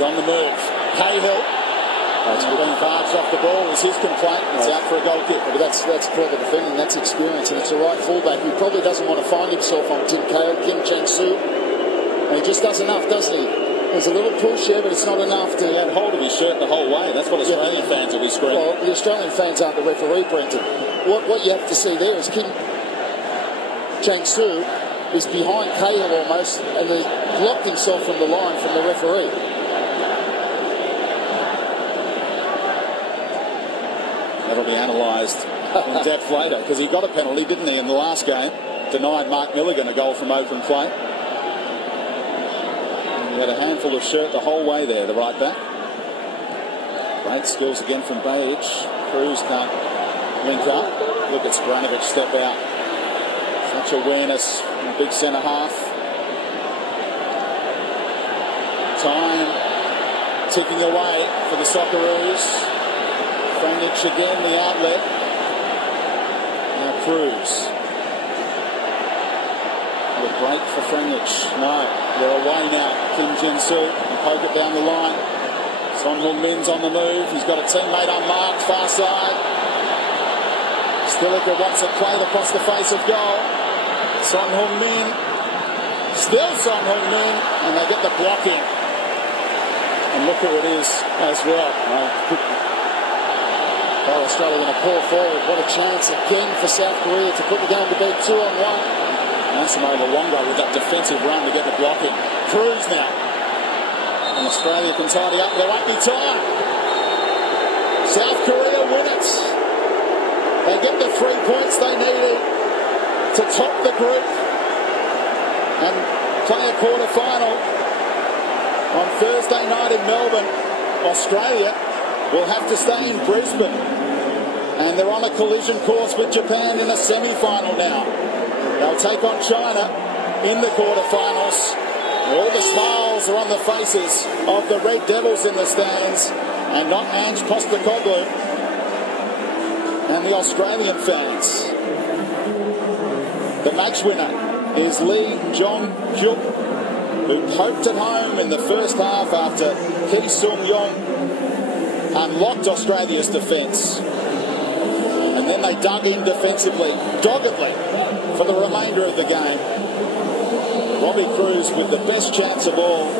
He's on the move. Cahill. It's been barged off the ball was his complaint. It's out for a goal kick. But that's clever defending, that's experience, and it's a right fullback who probably doesn't want to find himself on Kim Chang-soo. And he just does enough, doesn't he? There's a little push here, but it's not enough to... He had hold of his shirt the whole way. That's what Australian fans will be screaming. Well, the Australian fans aren't the referee, Brenton. What you have to see there is Kim Chang-soo is behind Cahill almost, and he blocked himself from the line from the referee. That'll be analysed in depth later, because he got a penalty, didn't he, in the last game? Denied Mark Milligan a goal from open play. He had a handful of shirt the whole way there, the right back. Great skills again from Bage. Cruz can't link up. Look at Spranovic step out. Such awareness in the big centre half. Time ticking away for the Socceroos. Franjic again, the outlet. Now Cruz. A break for Franjic. No, they're away now. Kim Jin-soo and poke it down the line. Son Heung-min's on the move. He's got a teammate unmarked, far side. Stilica wants it played across the face of goal. Son Heung-min. Still Son Heung-min. And they get the block in. And look who it is as well. Oh, Australia going to pull forward. What a chance again for South Korea to put the game to bed 2-on-1. Massimo Luongo with that defensive run to get the block in. Cruz now. And Australia can tidy up. There won't be time. South Korea win it. They get the 3 points they needed to top the group and play a quarter-final on Thursday night in Melbourne. Australia will have to stay in Brisbane, and they're on a collision course with Japan in a semi-final now. They'll take on China in the quarterfinals. All the smiles are on the faces of the Red Devils in the stands, and not Ange Postecoglou and the Australian fans. The match winner is Lee Jong-hyuk, who poked it home in the first half after Ki Sung-yong unlocked Australia's defence, and then they dug in defensively, doggedly, for the remainder of the game. Robbie Cruz with the best chance of all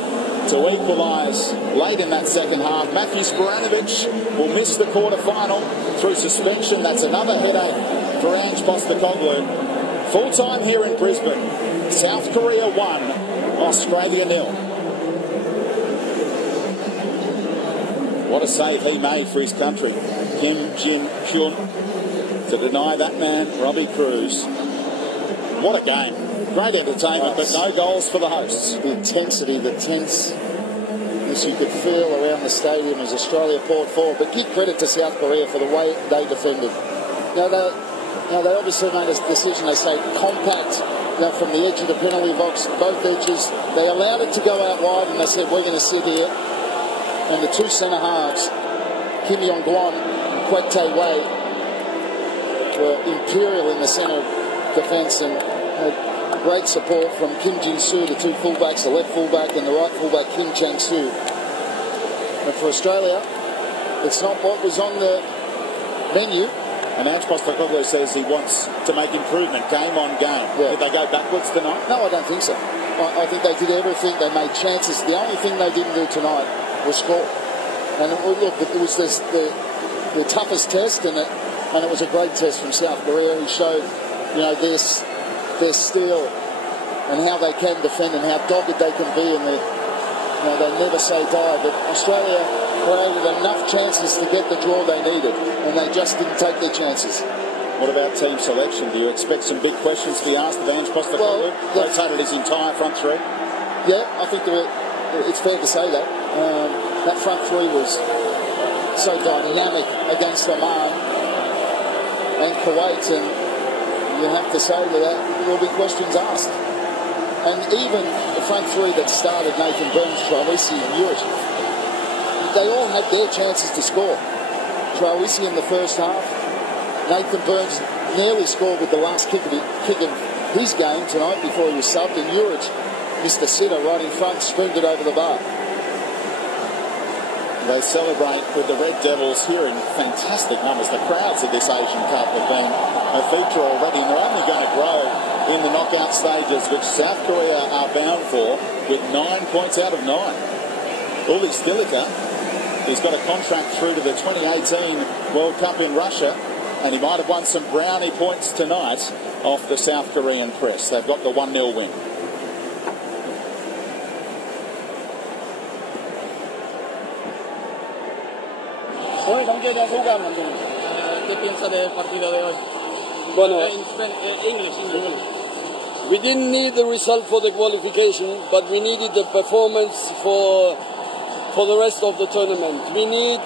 to equalise late in that second half. Matthew Spranovic will miss the quarter-final through suspension. That's another headache for Ange Postecoglou. Full time here in Brisbane. South Korea 1, Australia 0. What a save he made for his country. Kim Jin-hyun to deny that man, Robbie Cruz. What a game. Great entertainment, but no goals for the hosts. The intensity, the tenseness you could feel around the stadium as Australia poured forward. But give credit to South Korea for the way they defended. They obviously made a decision, they say, compact, from the edge of the penalty box, both edges. They allowed it to go out wide, and they said, we're going to sit here. And the two centre halves, Kim Yong-gwon and Kwek Tae-wei, were imperial in the centre defence and had great support from Kim Jin-soo, the two fullbacks, the left fullback and the right fullback, Kim Chang-soo. And for Australia, it's not what was on the menu. And Ange Postecoglou says he wants to make improvement game on game. Yeah. Did they go backwards tonight? No, I don't think so. I think they did everything. They made chances. The only thing they didn't do tonight was score. And look, it was the toughest test, and it was a great test from South Korea, who showed, their steel and how they can defend and how dogged they can be, and they never say die. But Australia created enough chances to get the draw they needed, and they just didn't take their chances. What about team selection? Do you expect some big questions to be asked of Ange Postecoglou? Rotated his entire front three? Yeah, I think it's fair to say that. That front three was so dynamic against Oman and Kuwait, and you have to say that there will be questions asked. And even the front three that started, Nathan Burns, Traoré and Uric, they all had their chances to score. Traoré in the first half, Nathan Burns nearly scored with the last kick of his game tonight before he was subbed, and Uric missed a sitter right in front, streamed it over the bar. They celebrate with the Red Devils here in fantastic numbers. The crowds at this Asian Cup have been a feature already, and they're only going to grow in the knockout stages, which South Korea are bound for, with 9 points out of 9. Uli Stilica, he's got a contract through to the 2018 World Cup in Russia, and he might have won some brownie points tonight off the South Korean press. They've got the 1-0 win. Hoy, ¿cómo queda jugar, Mandela? ¿Qué piensa del partido de hoy? Bueno, English. we didn't need the result for the qualification, but we needed the performance for the rest of the tournament. We need